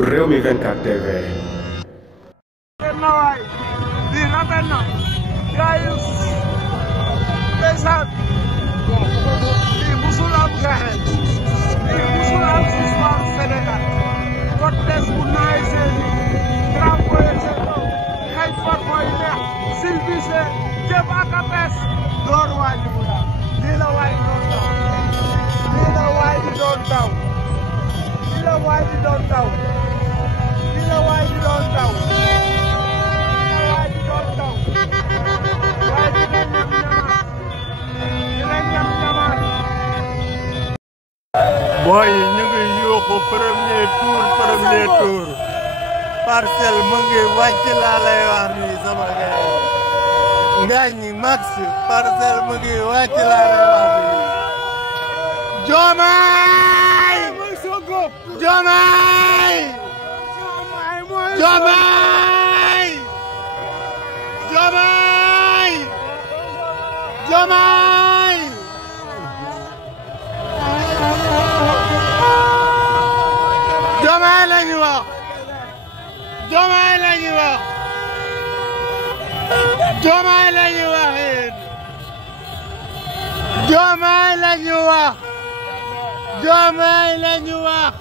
Rewmi 24 TV. Lii rafet na gars yi ndeysaan lii musul am gaxe lii musul am ci histoire Sénégal cortège bu naay seeni drapeau yi seen kaw xëy parfois yi neex silbissé jëm ak a bees door waay di mu daal lii la waay di doon taw lii la waay di doon taw lii la waay di doon taw lii la waay di doon taw boy ñu ngi yuuxu premier tour Parcelles mu ngi wàcc laa lay wax nii sama gars Ngagne Max Parcelles mu ngi wàcc laa lay wax nii Diomaye Diomaye Diomaye Diomaye Diomaye Diomaye la ñu wax Diomaye la ñu wax Diomaye la ñu wax Diomaye la ñu wax Diomaye la ñu wax